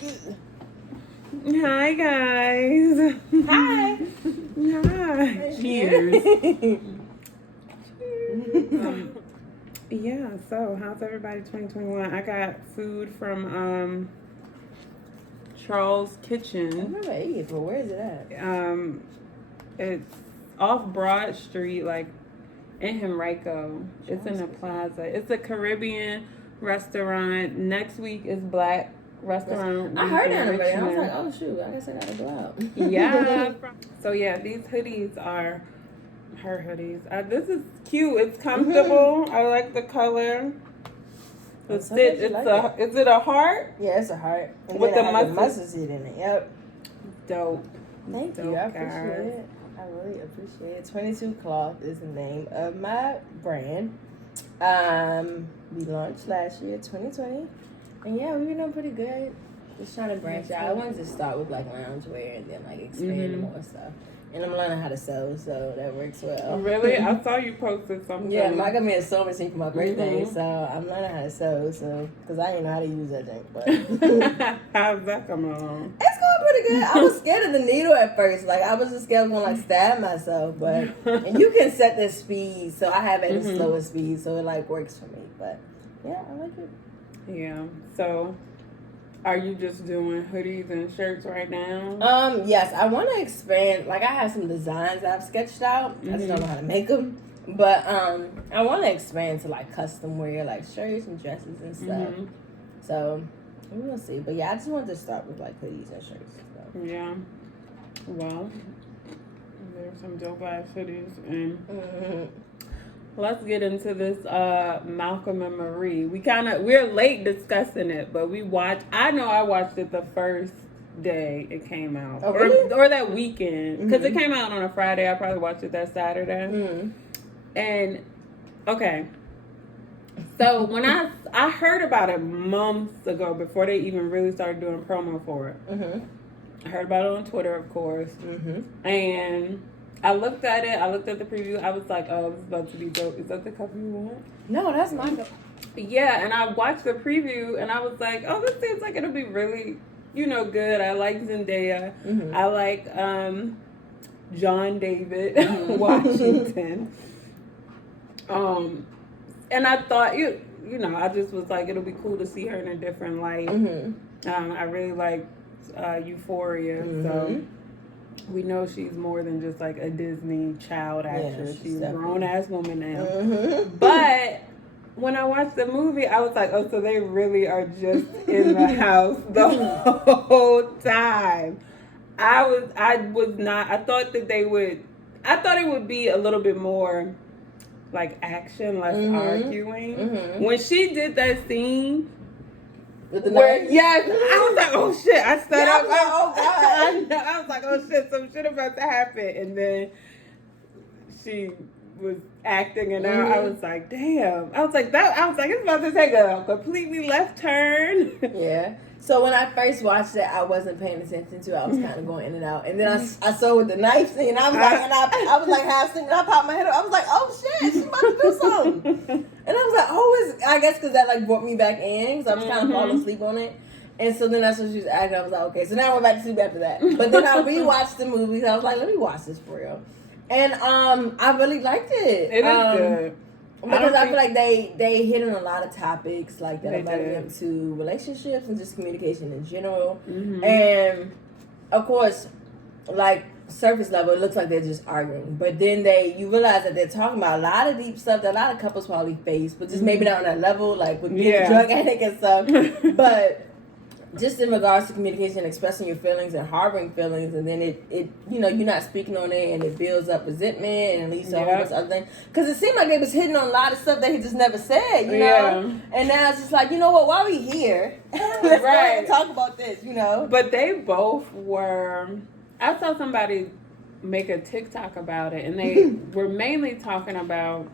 Hi, guys. Hi. Hi. Cheers. Yeah, so how's everybody 2021? I got food from Charles I Kitchen. never ate it, but where is it at? It's off Broad Street, like in Henrico. It's in the Charles plaza. It's a Caribbean restaurant. Next week is Black Restaurant Week I heard in that already. I was Richmond. like, oh shoot, I guess I gotta go out. Yeah. So yeah, these hoodies are her hoodies. This is cute. It's comfortable. I like the color. The stitch. Is it a heart? Yeah, it's a heart. And With then the it has mustard seed in it. Yep. Dope. Thank you. I appreciate it. I really appreciate it. 22 Cloth is the name of my brand. We launched last year, 2020. And yeah, we've been doing pretty good. Just trying to branch out. I wanted to start with like loungewear and then like expand to more stuff. And I'm learning how to sew, so that works well. Really? I saw you posted something. Yeah, Mike got me a sewing machine for my birthday, so I'm learning how to sew. So, because I didn't know how to use that thing. But how's that coming along? It's going pretty good. I was scared of the needle at first. Like I was just scared I was gonna like stab myself. But and you can set the speed, so I have it at the slowest speed, so it like works for me. But yeah, I like it. Yeah. So, are you just doing hoodies and shirts right now? Yes, I want to expand. Like I have some designs I've sketched out. I just don't know how to make them. But I want to expand to like custom wear, like shirts and dresses and stuff. So we'll see. But yeah, I just wanted to start with like hoodies and shirts and stuff. Yeah. Well, there's some dope ass hoodies and. Let's get into this Malcolm and Marie. We're late discussing it, but I watched it the first day it came out. Oh, really? Or that weekend. Because it came out on a Friday. I probably watched it that Saturday. And, okay. So when I heard about it months ago before they even really started doing promo for it. I heard about it on Twitter, of course. And I looked at it. I looked at the preview. I was like, oh, it's about to be dope. Is that the cover you want? No, that's my cup. Yeah, and I watched the preview, and I was like, oh, this seems like it'll be really, good. I like Zendaya. I like John David Washington. And I thought, I just was like, it'll be cool to see her in a different light. I really like Euphoria, so... We know she's more than just like a Disney child actress. Yeah, she's a grown-ass woman now. But when I watched the movie, I was like, oh, so they really are just in the house the whole time. I thought it would be a little bit more like action, less arguing. When she did that scene, with the knife? Yes, I was like, oh shit! I stood up. Like, oh god! I was like, oh shit! Some shit about to happen, and then she was acting, and I was like, damn! I was like, it's about to take a completely left turn. Yeah. So when I first watched it, I wasn't paying attention to it. I was kind of going in and out, and then I saw with the knife scene, and I was like, I was like half thinking, I popped my head up. I was like, oh shit, she's about to do something. And I was like, oh, I guess because that like brought me back in, because I was kind of falling asleep on it. And so then that's when she was acting. I was like, okay, so now we're back to sleep after that. But then I rewatched the movies. I was like, let me watch this for real. And I really liked it. It is good. Because I feel like they hit on a lot of topics like that about into relationships and just communication in general. And of course, like surface level, it looks like they're just arguing. But then you realize that they're talking about a lot of deep stuff that a lot of couples probably face, but just maybe not on that level, like with being a drug addict and stuff. But just in regards to communication, expressing your feelings and harboring feelings, and then it you're not speaking on it, and it builds up resentment and leads to a whole bunch of other things. Because it seemed like they was hitting on a lot of stuff that he just never said, you know. And now it's just like, you know what? Why are we here? Let's go ahead and talk about this, But they both were. I saw somebody make a TikTok about it, and they were mainly talking about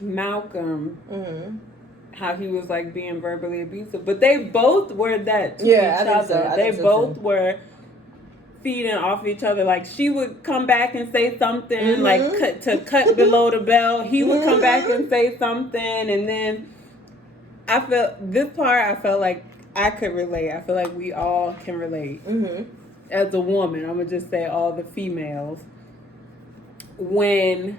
Malcolm. How he was like being verbally abusive, but they both were that to each other. They both were feeding off each other. Like she would come back and say something, like cut below the belt. He would come back and say something, and then I felt like I could relate. I feel like we all can relate. Mm-hmm. As a woman, I'm gonna just say all the females. When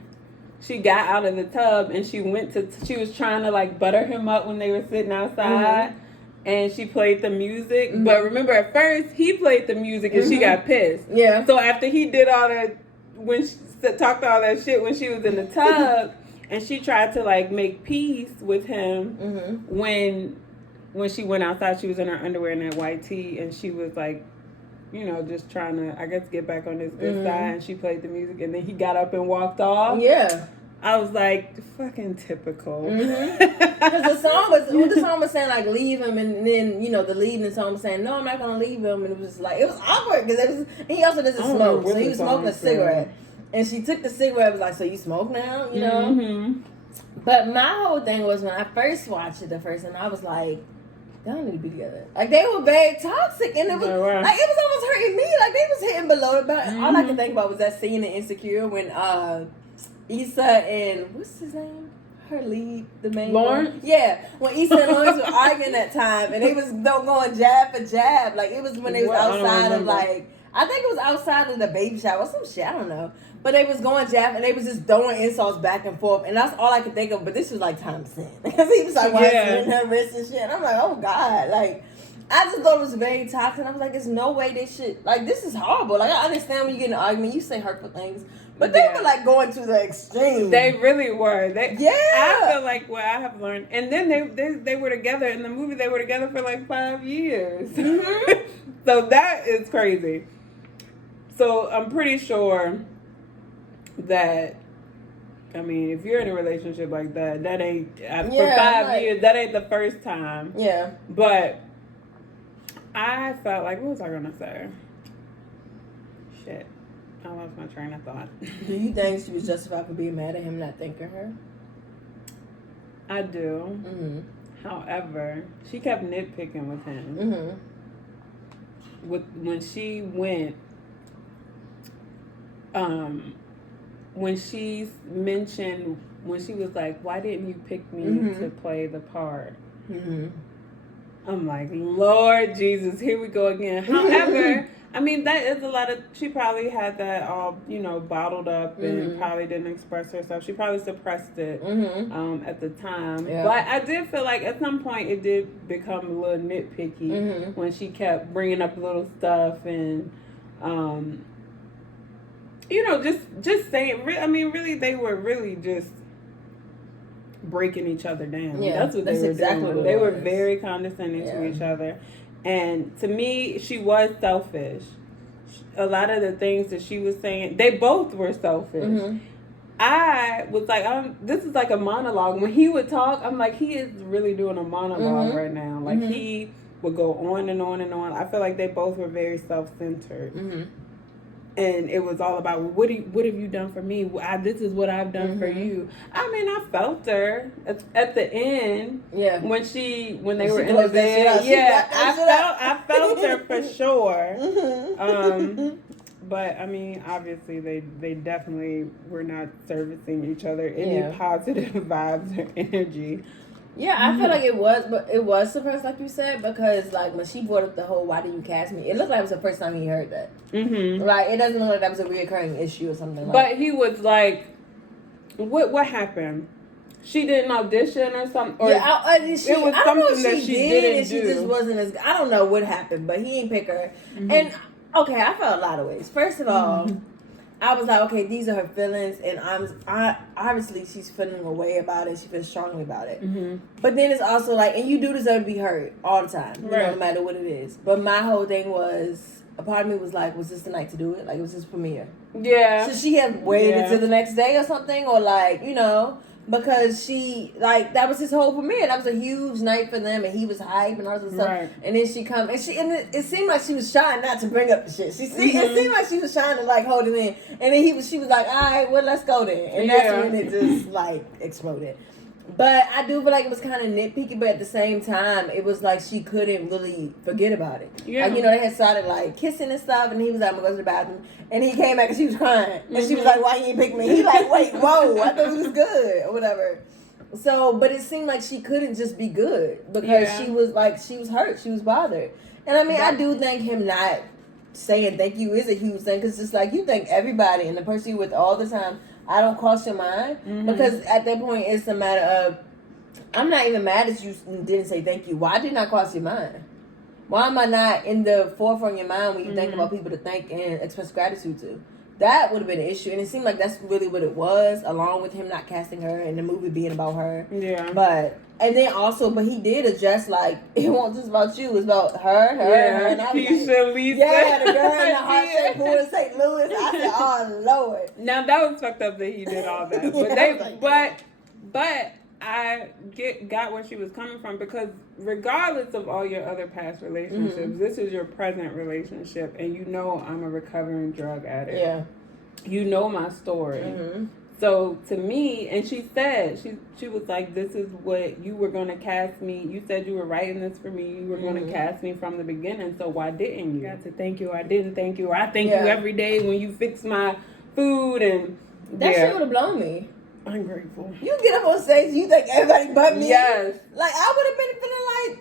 she got out of the tub and she was trying to like butter him up when they were sitting outside. Mm-hmm. And she played the music. Mm-hmm. But remember, at first, he played the music and she got pissed. Yeah. So after he did all that, when she talked all that shit when she was in the tub, and she tried to like make peace with him when she went outside, she was in her underwear and that white tee, and she was like, you know, just trying to, I guess, get back on his good side. And she played the music, and then he got up and walked off. Yeah. I was like, fucking typical. Because the song was saying, like, leave him, and then, you know, the lead in the song was saying, no, I'm not going to leave him. And it was just like, it was awkward, because he also doesn't smoke. So he was smoking a cigarette. And she took the cigarette, was like, so you smoke now? You know? Mm-hmm. But my whole thing was, when I first watched it the first time, I was like, they don't need to be together. Like, they were very toxic, and it was like, it was almost hurting me. Like, they was hitting below the belt. All I could think about was that scene in Insecure when Issa and what's his name? Her lead, the main Lawrence? One. Yeah. When Issa and Lawrence were arguing that time, and they was going jab for jab. Like, it was when they was outside of, like, I think it was outside of the baby shower or some shit. I don't know. But they was going jab, and they was just throwing insults back and forth. And that's all I could think of. But this was like Tom Sin. Because he was like, in her wrist and shit. And I'm like, oh, God. Like, I just thought it was very toxic. I was like, there's no way they should. Like, this is horrible. Like, I understand when you get in an argument, you say hurtful things. But they were like going to the extreme. They really were. I feel like what I have learned. And then they were together in the movie. They were together for like 5 years. Mm-hmm. So that is crazy. So I'm pretty sure that, I mean, if you're in a relationship like that, that ain't for 5 years. That ain't the first time. Yeah. But I felt like, what was I gonna say? Shit. I lost my train of thought. Do you think she was justified for being mad at him not thanking her? I do. Mm-hmm. However, she kept nitpicking with him. Mm-hmm. When she went, when she mentioned, when she was like, why didn't you pick me to play the part? Mm-hmm. I'm like, Lord Jesus, here we go again. However, I mean, that is a lot of, she probably had that all, you know, bottled up and probably didn't express herself. She probably suppressed it at the time. Yeah. But I did feel like at some point it did become a little nitpicky when she kept bringing up little stuff and, you know, just saying, I mean, really, they were really just breaking each other down. Yeah, that's what they were exactly doing. They were very condescending to each other. And to me, she was selfish. A lot of the things that she was saying, they both were selfish. Mm-hmm. I was like, this is like a monologue. When he would talk, I'm like, he is really doing a monologue right now. Like, he would go on and on and on. I feel like they both were very self-centered. Mm-hmm. And it was all about, what have you done for me? This is what I've done for you. I mean, I felt her at the end. Yeah. When they were in the bed. Yeah, I felt her for sure. But I mean, obviously, they definitely were not servicing each other any positive vibes or energy. Yeah, I feel like it was suppressed, like you said, because like when she brought up the whole "why did you cast me," it looked like it was the first time he heard that. Mm-hmm. Like, it doesn't look like that was a reoccurring issue or something. But he was like, "What happened? She didn't audition or something? Or it was something that she didn't do. She just wasn't as. I don't know what happened, but he didn't pick her. Mm-hmm. And okay, I felt a lot of ways. First of all. I was like, okay, these are her feelings, and obviously she's feeling a way about it. She feels strongly about it. Mm-hmm. But then it's also like, and you do deserve to be heard all the time, you know, no matter what it is. But my whole thing was, a part of me was like, was this the night to do it? Like, it was his premiere. Yeah. So she had waited till the next day or something, or like, you know, because she, like, that was his whole premiere. That was a huge night for them, and he was hype and all this stuff. Right. And then she come, and it seemed like she was trying not to bring up the shit. It seemed like she was trying to, like, hold it in. And then she was like, all right, well, let's go then. And that's when it just, like, exploded. But I do feel like it was kind of nitpicky, but at the same time, it was like she couldn't really forget about it. Yeah. Like, you know, they had started, like, kissing and stuff, and he was like, I'm going to go to the bathroom. And he came back and she was crying. And she was like, why you ain't pick me? He like, wait, whoa, I thought it was good, or whatever. So, but it seemed like she couldn't just be good because she was hurt, she was bothered. And I mean, I do think him not saying thank you is a huge thing because it's like you thank everybody and the person you with all the time. I don't cross your mind because at that point it's a matter of I'm not even mad at you didn't say thank you. Why didn't I cross your mind? Why am I not in the forefront of your mind when you think about people to thank and express gratitude to? That would have been an issue, and it seemed like that's really what it was, along with him not casting her and the movie being about her. Yeah. But he did address like it wasn't just about you, it's about her, and I was Keisha, like, Lisa. yeah, the girl in the heart-shaped pool in St. Louis. I said, oh Lord. Now that was fucked up that he did all that, but I got where she was coming from because regardless of all your other past relationships, this is your present relationship, and you know I'm a recovering drug addict. Yeah, you know my story. So to me, and she said she was like, "This is what you were going to cast me. You said you were writing this for me. You were going to cast me from the beginning. So why didn't you? I got to thank you. I didn't thank you. Or I thank you every day when you fix my food and that shit would have blown me." Ungrateful. You get up on stage, you think everybody but me. Yes. Like I would have been feeling like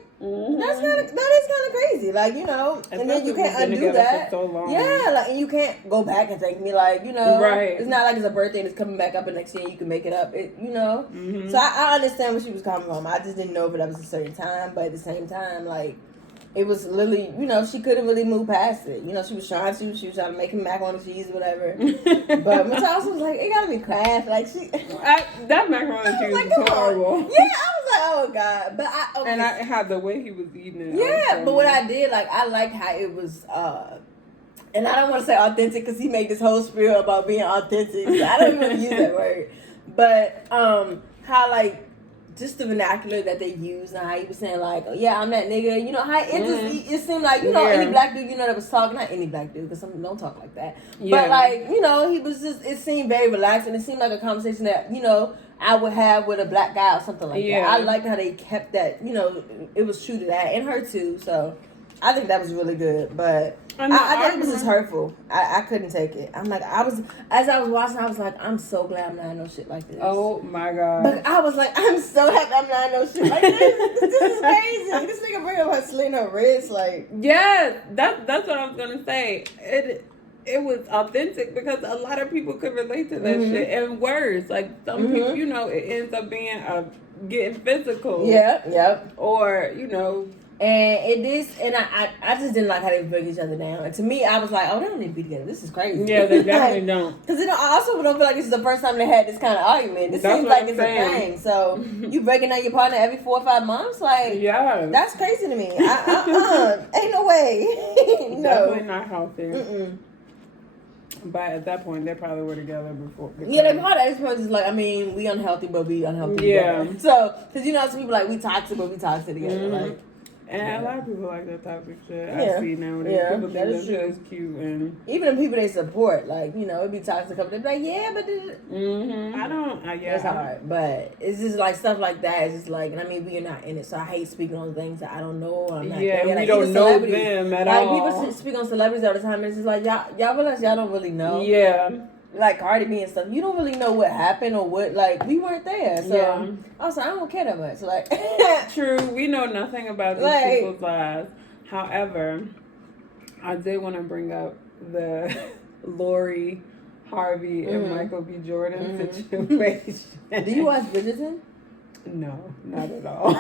that is kind of crazy. Like, you know, and then you can't undo that. For so long. Yeah, like and you can't go back and thank me. Like, you know, right. It's not like it's a birthday that's coming back up and next year you can make it up. It, you know. So I understand where she was coming from. I just didn't know if that was a certain time, but at the same time, like. It was literally, you know, she couldn't really move past it. You know, she was trying to make him macaroni and cheese or whatever. But Matasha was like, it gotta be Kraft. Like, that macaroni and cheese was horrible. Yeah, I was like, oh, God. But and I had the way he was eating it. Yeah, but what I did, like, I liked how it was, and I don't want to say authentic because he made this whole spiel about being authentic. So I don't even use that word. But how, like, just the vernacular that they use and how he was saying like, oh, yeah, I'm that nigga. You know, how it seemed like, you know, any black dude, you know, that was talking, not any black dude, because some don't talk like that. Yeah. But like, you know, he was just, it seemed very relaxed and it seemed like a conversation that, you know, I would have with a black guy or something like that. I liked how they kept that, you know, it was true to that and her too. So I think that was really good, but I think it was just hurtful. I couldn't take it. I'm like, as I was watching, I was like, I'm so glad I'm not in no shit like this. Oh my God. But I was like, I'm so happy I'm not in no shit like this. This is crazy. This nigga bring up her slitting her wrist, like. Yeah, that's what I was gonna say. It was authentic because a lot of people could relate to that shit and words. Like some people, you know, it ends up being getting physical. Yeah. Or, you know. And it is, and I just didn't like how they break each other down. And to me, I was like, oh, they don't need to be together. This is crazy. Yeah, they definitely don't. Because I also don't feel like this is the first time they had this kind of argument. It seems like it's a thing. So you breaking down your partner every 4 or 5 months, like that's crazy to me. Ain't no way. No, definitely not healthy. But at that point, they probably were together before. Yeah, they probably at this point is like, I mean, we unhealthy, but we unhealthy. Yeah. Together. So, because you know, some people like we toxic, but we toxic together. Like. And a lot of people like that toxic shit. I see nowadays. People think that shit is cute. And even the people they support, like, you know, it'd be toxic. They'd be like, yeah, but... I don't... It's hard. But it's just like stuff like that. It's just like... And I mean, we are not in it. So I hate speaking on things that I don't know. I'm not we like, don't know them at all. Like, people speak on celebrities all the time. And it's just like, y'all realize y'all don't really know. Yeah. Like Cardi B and stuff, you don't really know what happened or what, like, we weren't there. So, also, I don't care that much. Like, true, we know nothing about these people's lives. However, I did want to bring up the Lori Harvey and Michael B. Jordan situation. Do you watch Bridgerton? No, not at all.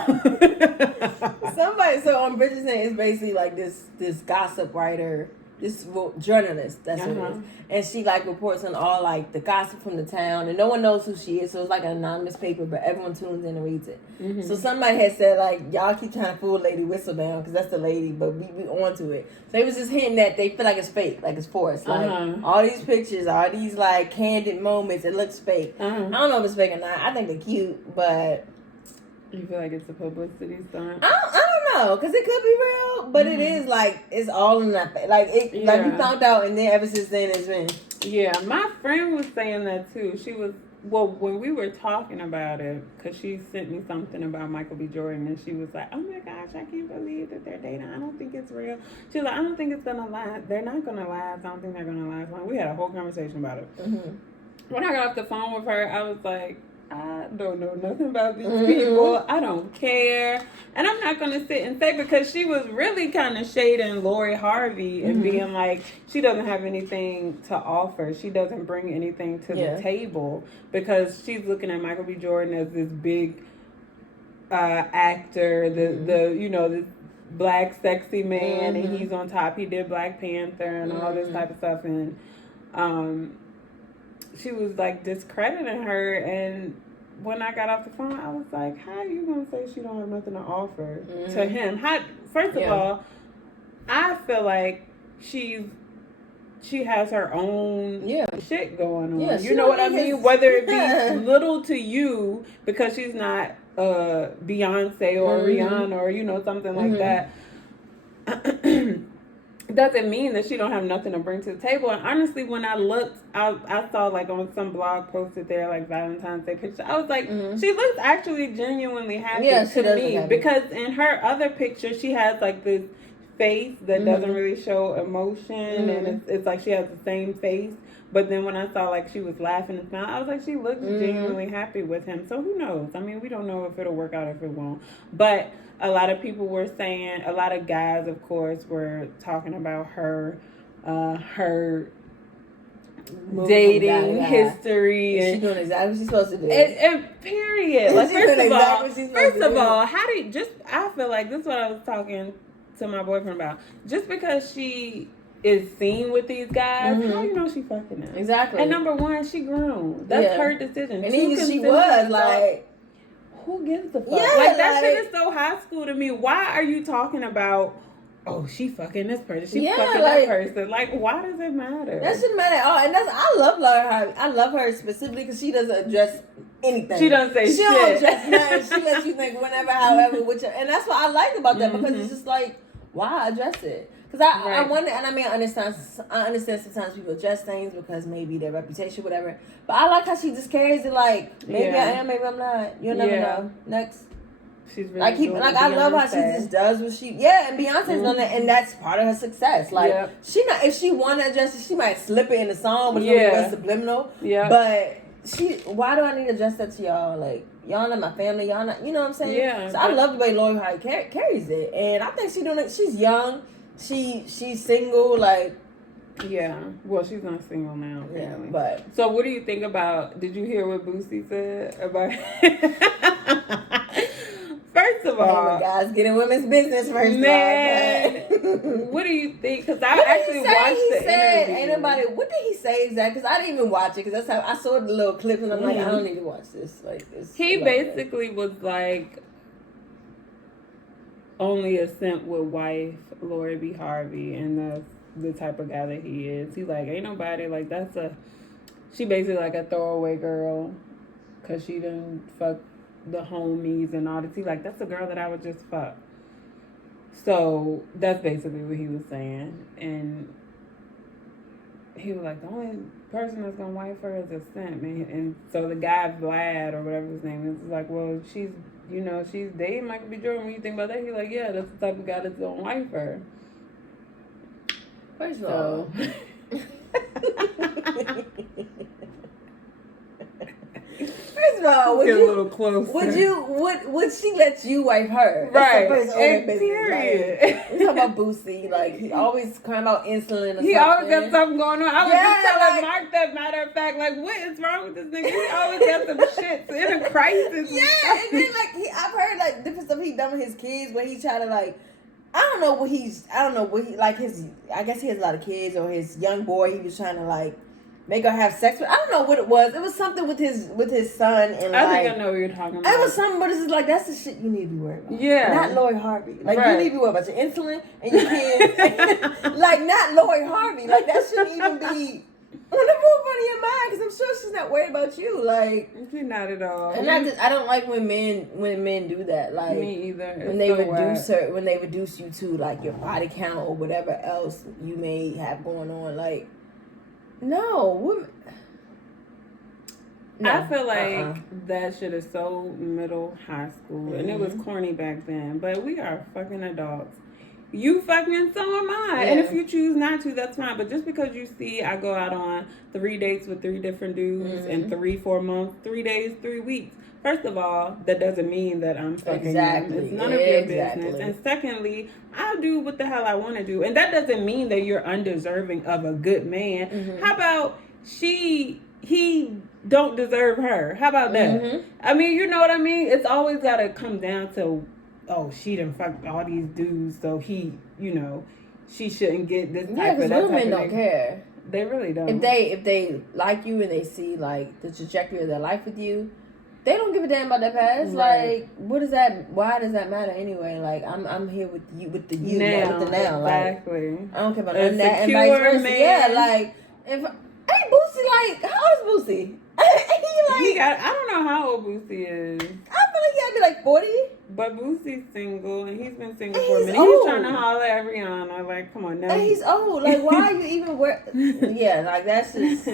So on Bridgerton is basically like this gossip writer. This journalist, that's what it is. And she, like, reports on all, like, the gossip from the town. And no one knows who she is. So it's like an anonymous paper, but everyone tunes in and reads it. So somebody had said, like, y'all keep trying to fool Lady Whistledown because that's the lady, but we on to it. So it was just hinting that they feel like it's fake, like it's forced. Like, all these pictures, all these, like, candid moments, it looks fake. I don't know if it's fake or not. I think they're cute, but... You feel like it's a publicity stunt? I don't know, because it could be real, but it is like, it's all in that, like, like we found out, and then ever since then it's been. Yeah, my friend was saying that too. She was, well, when we were talking about it, because she sent me something about Michael B. Jordan, and she was like, oh my gosh, I can't believe that they're dating. I don't think it's real. She was like, I don't think it's going to last. They're not going to last. I don't think they're going to last long. We had a whole conversation about it. When I got off the phone with her, I was like, I don't know nothing about these people. I don't care. And I'm not going to sit and say, because she was really kind of shading Lori Harvey and being like, she doesn't have anything to offer. She doesn't bring anything to the table, because she's looking at Michael B. Jordan as this big actor, the you know, this black sexy man, and he's on top. He did Black Panther and all this type of stuff. And she was like discrediting her, and when I got off the phone, I was like, how are you gonna say she don't have nothing to offer to him? First of all, I feel like she has her own shit going on. Yeah, you know what I mean? Whether it be little to you because she's not Beyonce or Rihanna or, you know, something like that. Doesn't mean that she don't have nothing to bring to the table. And honestly, when I looked, I saw like on some blog posted there like Valentine's Day picture. I was like, she looks actually genuinely happy to me, because in her other picture she has like this face that doesn't really show emotion, and it's like she has the same face. But then when I saw like she was laughing and smiling, I was like, she looks genuinely happy with him. So who knows? I mean, we don't know if it'll work out or if it won't. But a lot of people were saying, a lot of guys, of course, were talking about her dating history. And she's doing exactly what she's supposed to do. And period. Like, first of all, how do you I feel like this is what I was talking to my boyfriend about. Just because she is seen with these guys, how you know she fucking them? Exactly. And number one, she grown. That's her decision. And even she was like, who gives a fuck? Yeah, like that shit is so high school to me. Why are you talking about, oh, she fucking this person, she fucking that person? Like, why does it matter? That shouldn't matter at all. And I love her. I love her specifically because she doesn't address anything. She doesn't say shit. She don't address nothing. She lets you think whenever, however, and that's what I like about that, because it's just like, why address it? Because I wonder, and I mean, I understand sometimes people address things because maybe their reputation, whatever. But I like how she just carries it like, maybe I am, maybe I'm not. You'll never know. Next. She's really I love how she just does what she, and Beyonce's done that, and that's part of her success. Like, if she want to address it, she might slip it in the song, but it's subliminal. Yeah. But why do I need to address that to y'all? Like, y'all not my family, y'all not, you know what I'm saying? Yeah. So I love the way Lori Harvey carries it, and I think she's doing it. She's young. She's single, like. Yeah. Well, she's not single now, apparently. Yeah, but. So what do you think about, did you hear what Boosie said about First of all, guys, get in women's business first. Man, what do you think? Because I actually watched the interview. Ain't nobody. What did he say exactly? Because I didn't even watch it. Because that's how I saw the little clip, and I'm like, I don't need to watch this. Like, he basically was like, only a simp would wife Lori B. Harvey, and that's the type of guy that he is. He's like, ain't nobody like she basically like a throwaway girl, because she didn't fuck the homies and all this. He like, that's a girl that I would just fuck. So that's basically what he was saying. And he was like, the only person that's gonna wife her is a simp. And so the guy Vlad or whatever his name is like, well, she's dating Michael B. Jordan. When you think about that, he's like, yeah, that's the type of guy that's gonna wife her. First of all, would she let you wife her? Right. Period. We talking about Boosie, like he always crying about insulin or something. He always got something going on. I was just telling Mark that, matter of fact, like, what is wrong with this nigga? He always got some shit in a crisis. Yeah, and then like I've heard like different stuff he done with his kids where he try to like, I don't know what he like his, I guess he has a lot of kids, or his young boy he was trying to like make her have sex with. I don't know what it was. It was something with his son, and I think I know what you're talking about. It was something, but it's just like, that's the shit you need to be worried about. Yeah. Not Lori Harvey. Like, you need to be worried about your insulin and your kids. Like, not Lori Harvey. Like, that shouldn't even be on the forefront of your mind, because I'm sure she's not worried about you. Like, she's not at all. And I don't like when men do that. Like, me either. When they reduce you to like your body count or whatever else you may have going on. Like, no. I feel like that shit is so middle high school, and it was corny back then. But we are fucking adults, you fucking, so am I. Yeah. And if you choose not to, that's fine. But just because you see I go out on 3 dates with 3 different dudes in 3-4 months, 3 days, 3 weeks. First of all, that doesn't mean that I'm fucking them. It's none of your business. And secondly, I'll do what the hell I want to do. And that doesn't mean that you're undeserving of a good man. How about he don't deserve her? How about that? I mean, you know what I mean? It's always got to come down to, oh, she done fucked all these dudes, so he, you know, she shouldn't get this type of that. Real men don't care. They really don't. If they like you and they see like the trajectory of their life with you, they don't give a damn about their past. Right. Like, what is that? Why does that matter anyway? Like, I'm here with you, with the you, now, with the now. Exactly. Like, I don't care about none of that. And vice versa. Man. Yeah, like, if hey Boosie, like, how old is Boosie? He got, I don't know how old Boosie is. I feel like he had to be like 40. But Boosie's single, and he's been single for a minute. He's trying to holler at Rihanna. Like, come on now. And he's old. Like, why are you even Yeah, like, that's just...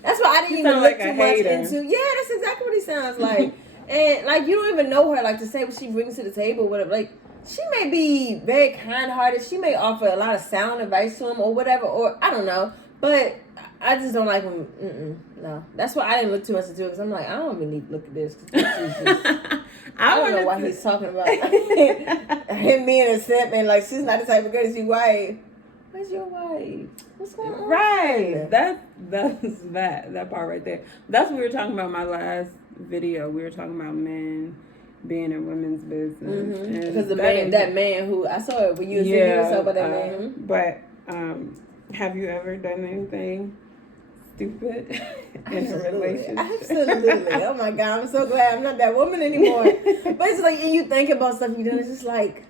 That's why I didn't even look too much into... Yeah, that's exactly what he sounds like. And, like, you don't even know her, like, to say what she brings to the table, whatever. Like, she may be very kind-hearted. She may offer a lot of sound advice to him or whatever, or I don't know. But I just don't like him. No. That's why I didn't look too much into it, because I'm like, I don't even need to look at this. I don't know what he's talking about. Him being a simp and, like, she's not the type of girl that she wife. Where's your wife? What's going on? Right. That's that part right there. That's what we were talking about in my last video. We were talking about men being in women's business. Because that man who I saw it when you were talking about that man. But have you ever done anything stupid in a relationship? Absolutely. Oh my God, I'm so glad I'm not that woman anymore. But it's like, and you think about stuff you've done, it's just like,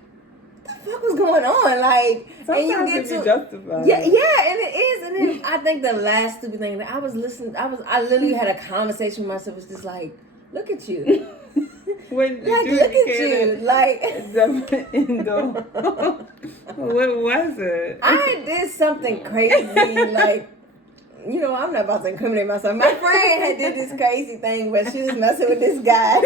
what the fuck was going on? Like, sometimes and you get to justify. Yeah, and it is. And then I think the last stupid thing that I literally had a conversation with myself. Was just like, look at you. When like, look at you. Like, what was it? I did something crazy. Like, you know, I'm not about to incriminate myself. My friend had did this crazy thing where she was messing with this guy.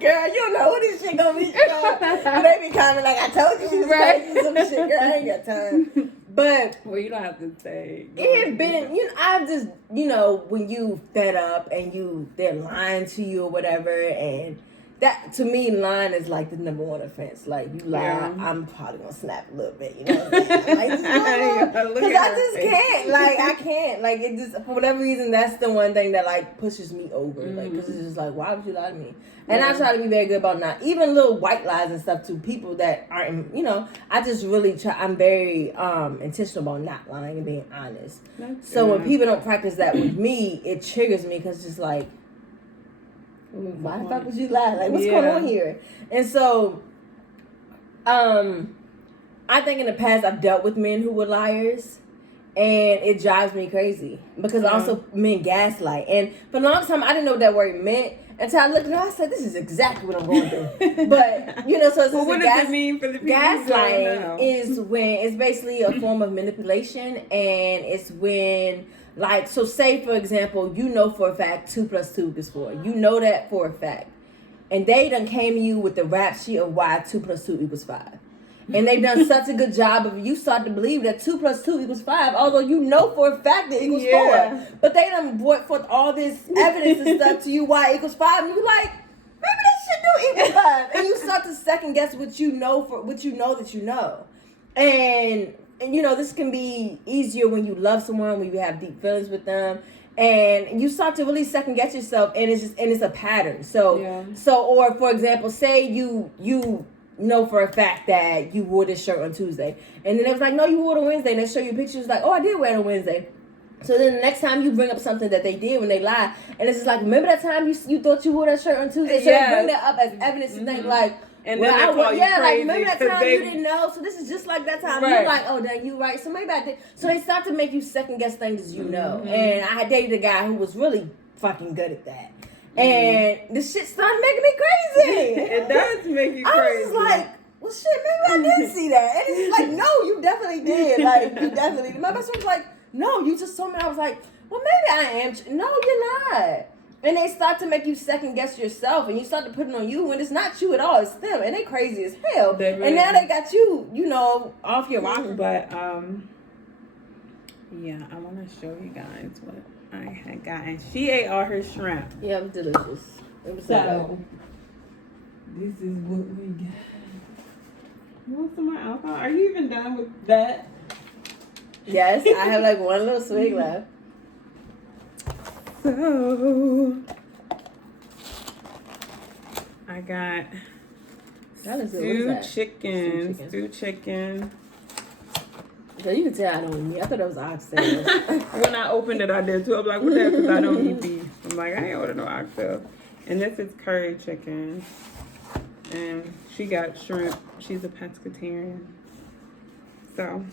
Girl, you don't know who this shit gonna be. They be commenting like, I told you she was crazy. Some shit, girl, I ain't got time. But well, you don't have to say. It had been, you know, I've just, you know, when you fed up and they're lying to you or whatever, and that to me, lying is like the number one offense. Like, you lie, I'm probably gonna snap a little bit. You know what I'm saying? Like, because I just can't. Like, I can't. Like, it just, for whatever reason, that's the one thing that like pushes me over. Like, because it's just like, why would you lie to me? And I try to be very good about not, even little white lies and stuff to people that aren't, you know, I just really try, I'm very intentional about not lying and being honest. So when people don't practice that with me, it triggers me because it's just like, why the fuck would you lie? Like, what's going on here? And so, I think in the past I've dealt with men who were liars. And it drives me crazy because also men gaslight. And for a long time, I didn't know what that word meant. Until I looked at it, I said, this is exactly what I'm going through. But, you know, so it's what does it mean for the people? Gaslighting is when it's basically a form of manipulation. And it's when, like, so say, for example, you know for a fact 2 + 2 is 4. You know that for a fact. And they done came to you with the rap sheet of why 2 + 2 = 5. And they've done such a good job of you start to believe that 2 + 2 = 5, although you know for a fact that it = 4. But they done brought forth all this evidence and stuff to you why it = 5, and you like, maybe that shit do = 5. And you start to second guess what you know that you know. And you know, this can be easier when you love someone, when you have deep feelings with them. And you start to really second guess yourself, and it's a pattern. So or for example, say you know for a fact that you wore this shirt on Tuesday. And then it was like, no, you wore it on Wednesday. And they show you pictures like, oh, I did wear it on Wednesday. So then the next time you bring up something that they did when they lie, and it's just like, remember that time you thought you wore that shirt on Tuesday? So they bring that up as evidence to think like, and then they call you crazy. Like, remember that time you didn't know? So this is just like that time. You're like, oh, dang, you right. So maybe I did. So they start to make you second guess things as you know. And I had dated a guy who was really fucking good at that. And this shit started making me crazy. It does make you crazy. I was like, well, shit, maybe I did see that. And it's like, no, you definitely did. Like, you definitely did. My best friend was like, no, you just told me. I was like, well, maybe I am. No, you're not. And they start to make you second guess yourself, and you start to put it on you when it's not you at all, it's them, and they crazy as hell. Really and now they got you, off your rocker. But yeah, I want to show you guys what I had gotten. She ate all her shrimp. Yeah, it was delicious. It was so this is what we got. You want some more alcohol? Are you even done with that? Yes, I have like one little swig left. So I got stewed chicken. So you can tell I don't eat. I thought it was oxtail. When I opened it, I did too. I'm like, what the heck? Because I don't eat beef. I'm like, I ain't order no oxtail. And this is curry chicken. And she got shrimp. She's a pescatarian. So,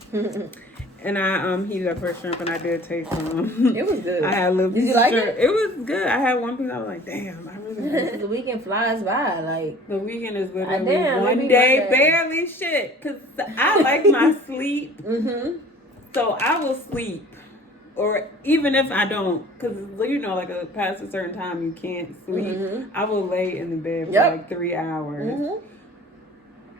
and I heated up her shrimp and I did taste them. It was good. I had a little. Did you like it? It was good. I had one piece. I was like, damn, I really like it. The weekend flies by. Like the weekend is literally one day, barely shit. Cause I like my sleep. So I will sleep, or even if I don't, cause like past a certain time you can't sleep. I will lay in the bed for like 3 hours.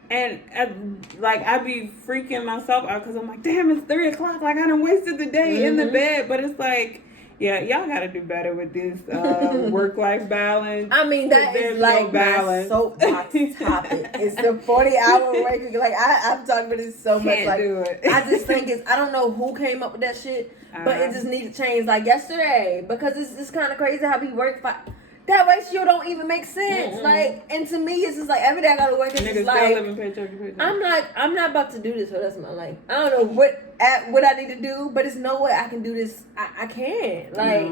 And I'd be freaking myself out because I'm like, damn, it's 3 o'clock. Like, I done wasted the day in the bed. But it's like, yeah, y'all got to do better with this work-life balance. I mean, that is like my soapbox topic. It's the 40-hour work week. Like, I've talked about this so much. Like, do it. I just think I don't know who came up with that shit, but it just needs to change. Like, yesterday, because it's kind of crazy how we work. That ratio don't even make sense. Like, and to me, it's just like every day I gotta work. And it's like I'm not about to do this for the rest of my life. I don't know what I need to do, but it's no way I can do this. I can't. Like,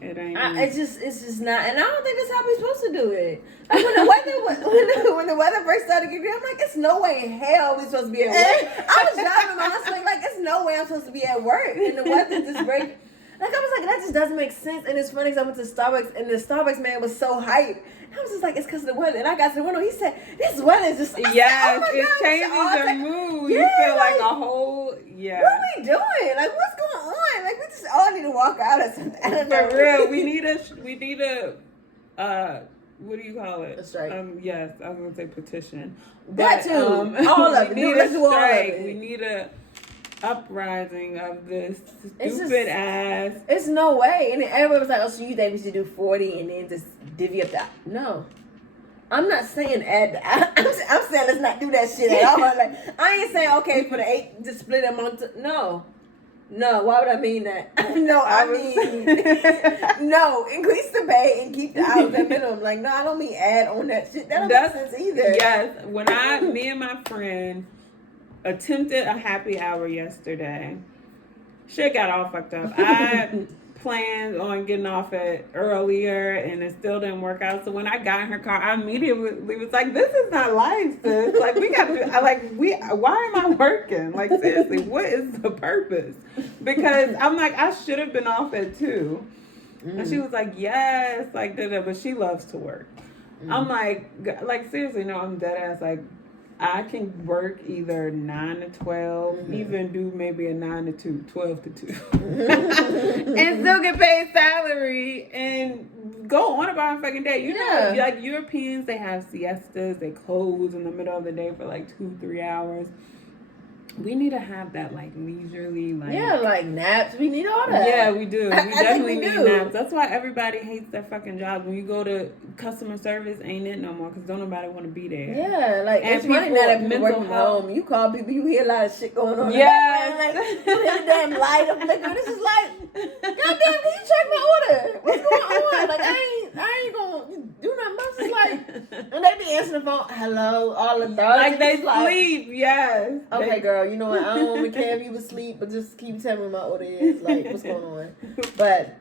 it ain't. It's just not. And I don't think that's how we're supposed to do it. Like when the weather first started getting, I'm like, it's no way in hell we're supposed to be at work. I was driving my husband like, it's no way I'm supposed to be at work, and the weather just break. Like, I was like, that just doesn't make sense. And it's funny because I went to Starbucks, and the Starbucks man was so hyped. I was just like, it's because of the weather. And I got to the window. He said, this weather is just... Yes, it changes your mood. Yeah, you feel like a whole... Yeah. What are we doing? Like, what's going on? Like, we just all need to walk out or something. I don't know. For real, we need a what do you call it? A strike. Yes, I was going to say petition. That too. All of it. Let's do all of it. We need a... uprising of this stupid ass. It's no way. And then everybody was like, oh, so you think we should do 40 and then just divvy up that? No. I'm not saying add I'm saying let's not do that shit at all. Like, I ain't saying, okay, for the 8, just split them on no. No, why would I mean that? No, I mean, no, increase the pay and keep the hours at minimum. Like, no, I don't mean add on that shit. That don't make sense either. Yes, when me and my friend attempted a happy hour yesterday. Shit got all fucked up. I planned on getting off earlier and it still didn't work out. So when I got in her car, I immediately was like, this is not life, sis. Like, we got to, why am I working? Like, seriously, what is the purpose? Because I'm like, I should have been off at 2. And she was like, yes, like, but she loves to work. I'm like, seriously, no, I'm dead ass, like, I can work either 9 to 12, even do maybe a 9 to 2, 12 to 2, and still get paid salary and go on about a fucking day. You know, like Europeans, they have siestas, they close in the middle of the day for like 2-3 hours. We need to have that, like, leisurely, like... Yeah, like naps. We need all that. Yeah, we do. We definitely need naps. That's why everybody hates their fucking jobs. When you go to customer service, ain't it no more, because don't nobody want to be there. Yeah, like, and it's funny now that people work from home. You call people, you hear a lot of shit going on. Yeah. Like, you hear the damn light of liquor. This is like, goddamn, can you check my order? What's going on? Like, I ain't gonna do nothing much. It's like, and they be answering the phone, hello, all the dogs. Like, they sleep, yes. Okay, girl, you know what? I don't want to care if you was asleep, but just keep telling me what my order is. Like, what's going on? But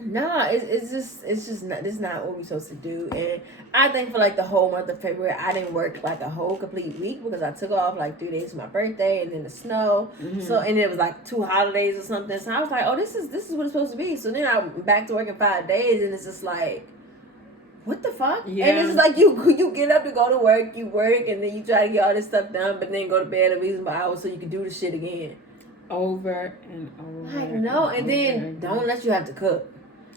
nah, it's just not. This is not what we're supposed to do. And I think for like the whole month of February, I didn't work like a whole complete week because I took off like 3 days for my birthday and then the snow. So and it was like 2 holidays or something. So I was like, oh, this is what it's supposed to be. So then I'm back to working 5 days, and it's just like, what the fuck? Yeah. And it's just like you get up to go to work, you work, and then you try to get all this stuff done, but then go to bed at a reasonable hour so you can do the shit again. Over and over. Like, no, and then don't let you have to cook.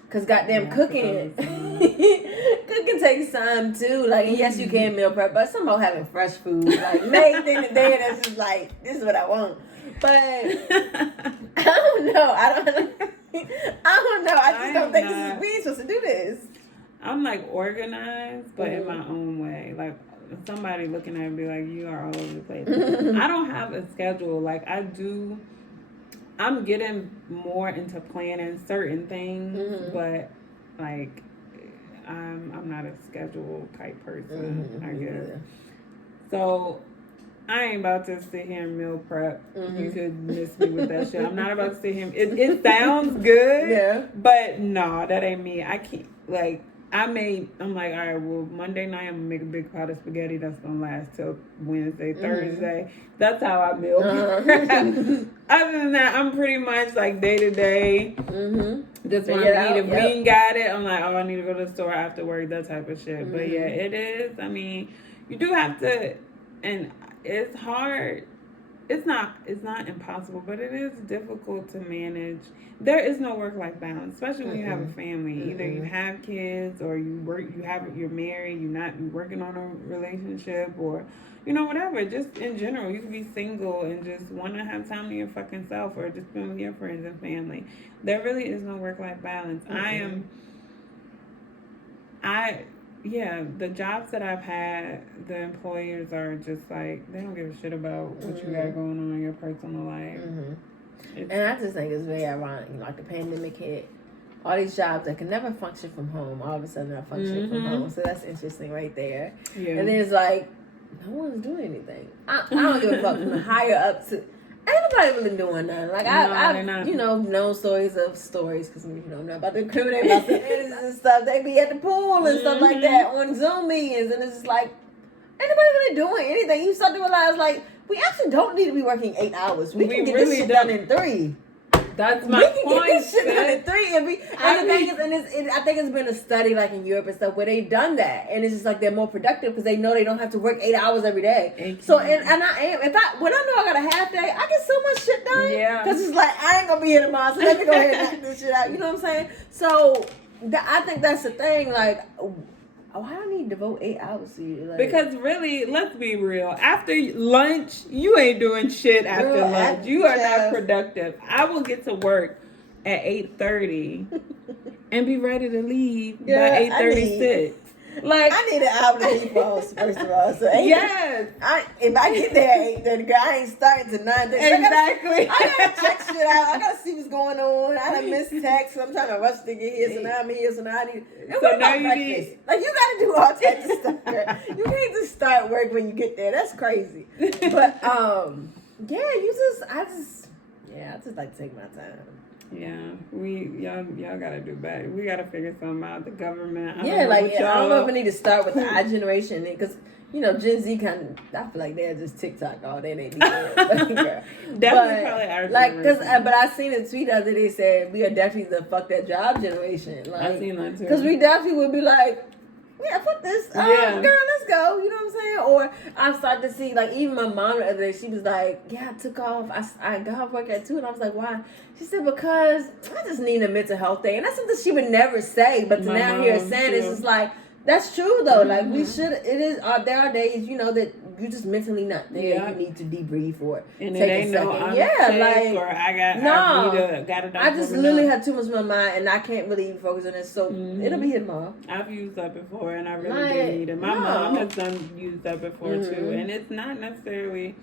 Cause goddamn cooking, cooking takes time too. Like, and yes, you can meal prep, but some about having fresh food, like made in the day. That's just like, this is what I want. But I don't know. I don't know. I just don't think we ain't supposed to do this. I'm like organized, but in my own way. Like somebody looking at me and be like, you are all over the place. I don't have a schedule. Like I'm getting more into planning certain things, but like I'm not a schedule type person, I guess. Yeah. So I ain't about to sit here and meal prep. You could miss me with that shit. I'm not about to sit here. It sounds good, but no, that ain't me. I can't, like, I'm like, all right, well, Monday night I'm gonna make a big pot of spaghetti that's gonna last till Wednesday, Thursday. That's how I meal prep. Other than that, I'm pretty much like day to day. Just when I need, if we ain't got it, I'm like, oh, I need to go to the store after work, that type of shit. But yeah, it is. I mean, you do have to, and it's hard. It's not impossible, but it is difficult to manage. There is no work-life balance, especially when you have a family. Either you have kids, or you work. You're married. You're working on a relationship, or whatever. Just in general, you could be single and just want to have time to your fucking self, or just spend with your friends and family. There really is no work-life balance. The jobs that I've had, the employers are just like, they don't give a shit about what you got going on in your personal life. And I just think it's very ironic, like the pandemic hit, all these jobs that can never function from home, all of a sudden are functioning from home. So that's interesting right there. Yeah. And then it's like, no one's doing anything. I don't give a fuck from the higher up to... Ain't nobody really doing nothing. Like, I've known stories, because I'm not about to incriminate myself and stuff. They be at the pool and stuff like that on Zoom meetings, and it's just like, ain't nobody really doing anything. You start to realize, like, we actually don't need to be working 8 hours. We can get this shit done in 3. That's my point. We can get this shit done in 3. I think it's been a study, like, in Europe and stuff, where they've done that. And it's just like they're more productive because they know they don't have to work 8 hours every day. So, when I know I got a half day, I get so much shit done. Yeah. Because it's like, I ain't going to be here tomorrow, so let me go ahead and knock this shit out. You know what I'm saying? So, I think that's the thing. Like, why do I need to devote 8 hours to you? Like, because really, let's be real. After lunch, you ain't doing shit after lunch. You are not productive. I will get to work at 8:30 and be ready to leave by 8:36. Like, I need an hour to leave first of all. So if I get there at 8:30, girl, I ain't starting to 9:30. Exactly. I gotta check shit out. I gotta see what's going on. I done missed text. I'm trying to rush to get here, so now I'm here. So now I need. And so what about breakfast? Like, you gotta do all types of stuff, girl. You can't just start work when you get there. That's crazy. But I just like to take my time. Yeah, y'all gotta do better. We gotta figure something out. The government. I don't know if we need to start with our generation, because Gen Z I feel like they're just TikTok all day. They do definitely probably our generation. But I seen a tweet the other day said we are definitely the fuck that job generation. Like, I seen that too. Because we definitely would be like, yeah, fuck this. Girl, let's go. You know what I'm saying? Or I started to see, like, even my mom the other day, she was like, yeah, I took off. I got off work at 2, and I was like, why? She said, because I just need a mental health day. And that's something she would never say, but to now hear her saying it's just like, that's true, though. Like, we should, there are days, that you just mentally not there. Yeah. You need to debrief for it. And it ain't no, I'm sick, or I got a doctor. I just literally had too much on my mind, and I can't really focus on this, so it'll be here tomorrow. I've used that before, and I really do need it. My mom has used that before, too, and it's not necessarily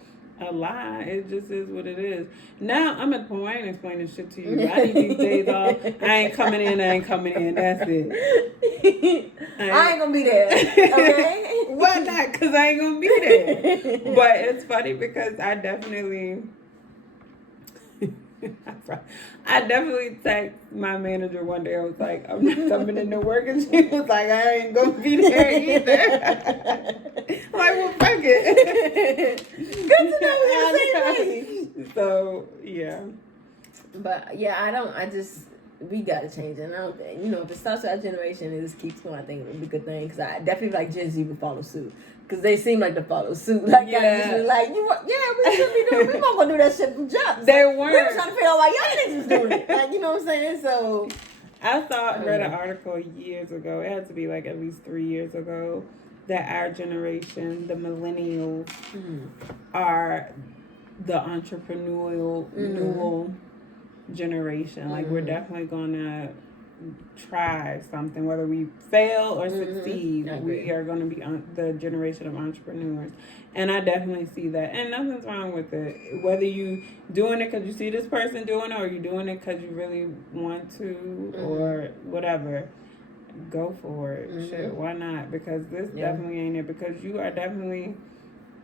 a lie. It just is what it is. Now, I'm at the point, I ain't explaining shit to you. I need these days off. I ain't coming in. That's it. I ain't gonna be there. Okay? Why not? Because I ain't gonna be there. But it's funny because I definitely text my manager one day. I was like, I'm not coming into work, and she was like, I ain't gonna be there either. Like, well, fuck it. Good to know we're the same way. So yeah. But yeah, we gotta change it. And I don't think, if it starts with our generation and this keeps going, I think it would be a good thing, because I definitely like Gen Z would follow suit. Because they seem like to follow suit. Like, we should be doing, we won't go do that shit from jobs. They weren't. We were trying to figure out why y'all niggas was doing it. Like, you know what I'm saying? So, I read an article years ago. It had to be like at least 3 years ago that our generation, the millennials, are the entrepreneurial generation. Like we're definitely gonna try something, whether we fail or succeed. We are going to be the generation of entrepreneurs, and I definitely see that. And nothing's wrong with it. Whether you doing it because you see this person doing it, or you doing it because you really want to, or whatever. Go for it. Shit, why not? Because this definitely ain't it. Because you are definitely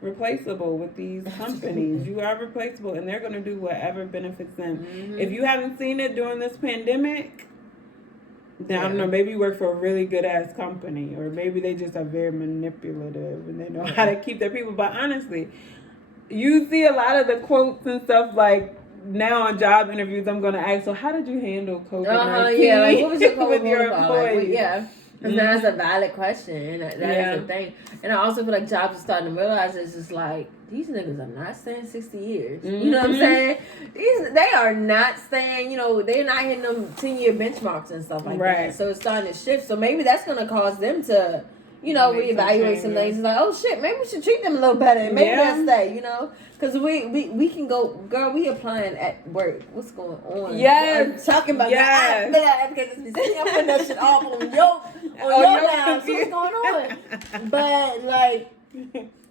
replaceable with these companies. You are replaceable, and they're going to do whatever benefits them. If you haven't seen it during this pandemic, now, I don't know, maybe you work for a really good-ass company, or maybe they just are very manipulative and they know how to keep their people. But honestly, you see a lot of the quotes and stuff like, now on job interviews, I'm going to ask, so how did you handle COVID-19 like, what was your COVID with your employees? Because that's a valid question. That is a thing. And I also feel like jobs are starting to realize it's just like, these niggas are not staying 60 years. You know what I'm saying? They are not staying, they're not hitting them 10-year benchmarks and stuff like that. So it's starting to shift. So maybe that's going to cause them to, reevaluate some things. It's like, oh shit, maybe we should treat them a little better. And maybe they'll stay, Because we can go, girl, we applying at work. What's going on? I'm talking about that. Because I'm putting that shit off on your now. So what's going on? But, like,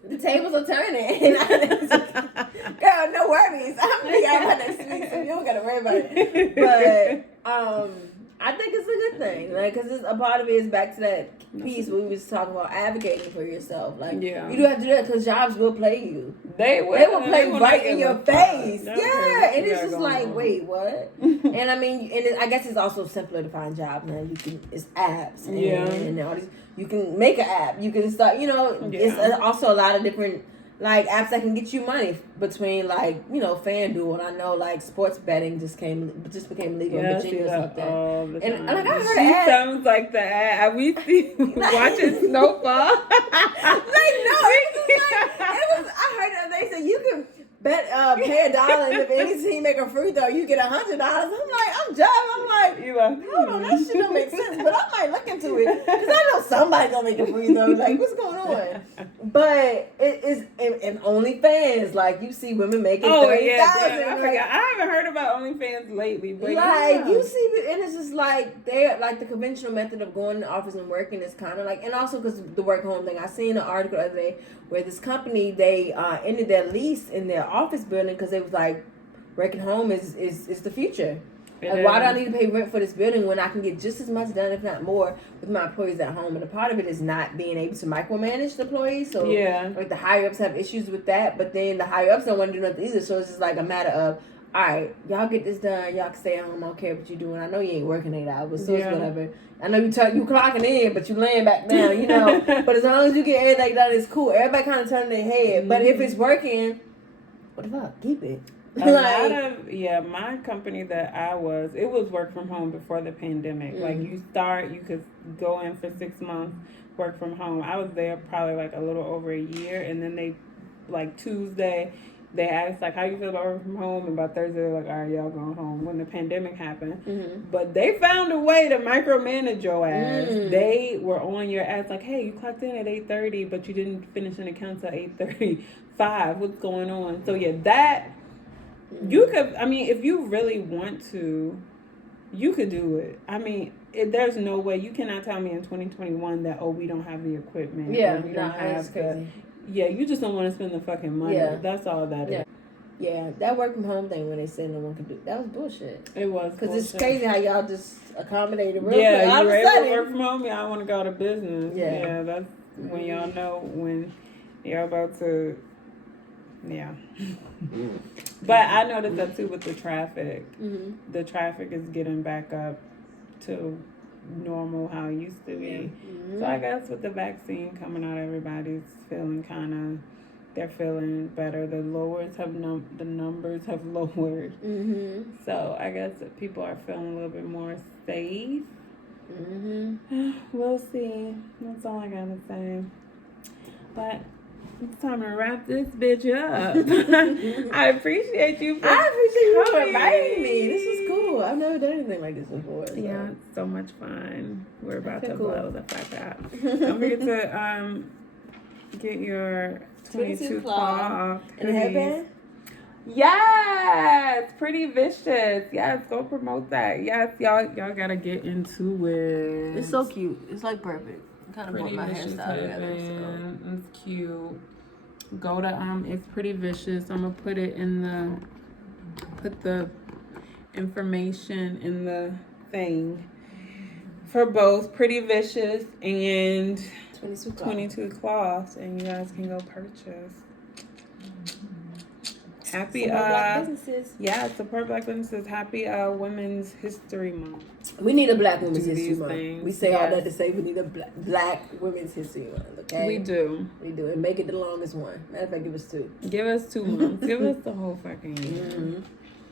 the tables are turning. Girl, no worries. I'm going to be out next week, so you don't got to worry about it. But, I think it's a good thing, because a part of it is back to that piece where we was talking about advocating for yourself. Like, you do have to do that because jobs will play you. They will play right in your face. And it's just like, wait, what? And I mean, I guess it's also simpler to find jobs now. It's apps and all these. You can make an app. You can start. It's also a lot of different. Like, apps that can get you money between, like, FanDuel, and I know, like, sports betting just became legal in Virginia or something. And, like, I heard she sounds like the ad. We see watching Snowfall. I heard that they said you can bet, pay $1, and if any team make a free throw, you get $100. I'm like, I'm jobbing. I'm like, hold on, that shit don't make sense, but I might look into it, because I know somebody's gonna make a free throw. Like, what's going on? But it is in OnlyFans, like, you see women making $30,000. I forgot. I haven't heard about OnlyFans lately, but you see, and it's just like they're like the conventional method of going to the office and working is kind of like, and also because the work home thing. I seen an article the other day where this company they ended their lease in their office building because they was like, working home is the future. Like, why do I need to pay rent for this building when I can get just as much done, if not more, with my employees at home? And a part of it is not being able to micromanage the employees. So, like, the higher-ups have issues with that, but then the higher-ups don't want to do nothing either. So, it's just like a matter of, all right, y'all get this done. Y'all can stay at home. I don't care what you're doing. I know you ain't working 8 hours, so it's whatever. I know you clocking in, but you laying back down, But as long as you get everything done, it's cool. Everybody kind of turning their head. But if it's working, what the fuck? Keep it. My company that it was work from home before the pandemic. Like, you could go in for 6 months, work from home. I was there probably like a little over a year, and then they, like, Tuesday, they asked, like, how you feel about work from home? And by Thursday, they're like, all right, y'all going home when the pandemic happened. But they found a way to micromanage your ass. They were on your ass like, hey, you clocked in at 8:30, but you didn't finish an account till 8:35. What's going on? So, that... You could, if you really want to, you could do it. There's no way. You cannot tell me in 2021 that, we don't have the equipment. We don't have the... you just don't want to spend the fucking money. That's all that is. Yeah, that work from home thing when they said no one could do, that was bullshit. It was because it's crazy how y'all just accommodated real quick. You were able to work from home. I want to go to business. That's when y'all know when you're about to... But I noticed that too with the traffic. The traffic is getting back up to normal how it used to be. So I guess with the vaccine coming out, everybody's feeling they're feeling better. The the numbers have lowered. So I guess that people are feeling a little bit more safe. We'll see. That's all I gotta say. But it's time to wrap this bitch up. I appreciate you for inviting me. This is cool. cool. I've never done anything like this before. So. Yeah, it's so much fun. We're about to cool. blow the fuck up. Don't forget to get your 22 claw and the headband. Yes, Pretty Vicious. Yes, go promote that. Yes, y'all gotta get into it. It's so cute. It's like perfect. Kind of brought my hairstyle together. So. It's cute. Go to it's Pretty Vicious. I'm gonna put it in the information in the thing for both Pretty Vicious and 22 cloths, and you guys can go purchase. Happy Black businesses. Yeah, support Black businesses. Happy Women's History Month. We need a Black Women's History Month. Things. We say all that to say we need a Black Women's History Month. Okay, we do. And make it the longest one. Matter of fact, give us 2. Give us 2 months. Give us the whole fucking year. Mm-hmm.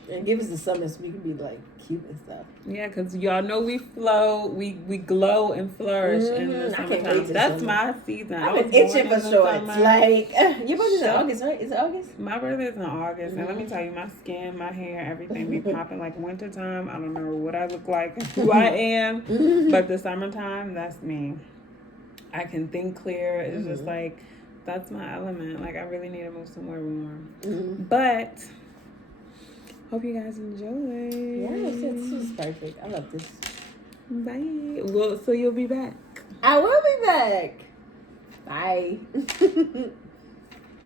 And give us the summer so we can be like cute and stuff. Yeah, because y'all know we flow, we glow and flourish in the summertime. That's my season. I've been itching for shorts. Like, your birthday's in August, right? Is it August? My birthday's in August. And let me tell you, my skin, my hair, everything be popping like wintertime. I don't know what I look like, who I am. But the summertime, that's me. I can think clear. It's just like, that's my element. Like, I really need to move somewhere warm. But... hope you guys enjoy. Yes, this is perfect. I love this. Bye. Well, so you'll be back. I will be back. Bye.